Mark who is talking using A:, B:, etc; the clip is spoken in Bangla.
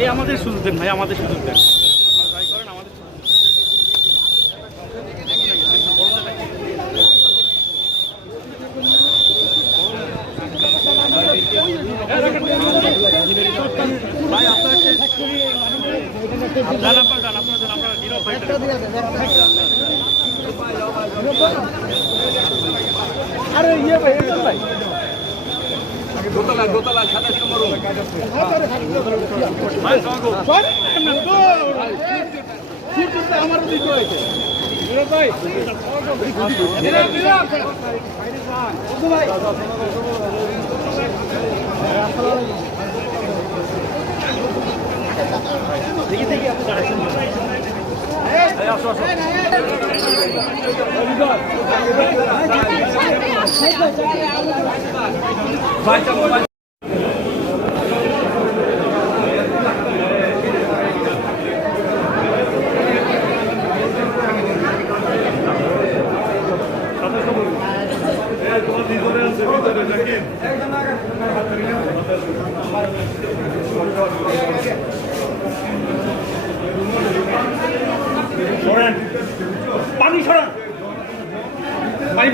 A: এই আমাদের সুযোগ দেন ভাই আমাদের সুযোগ দেন যান আপনার নীরব ভাই
B: আরে ইয়ে ভাই এটা ভাই
C: দোতলা দোতলা সাতাশ নম্বর
A: ভাই
B: আমার দিকে হয়েছে
A: দেখি দেখি আপনি তোমার নিজের আছে ভিতরে
C: নাকি সরেন পানি সরান পানি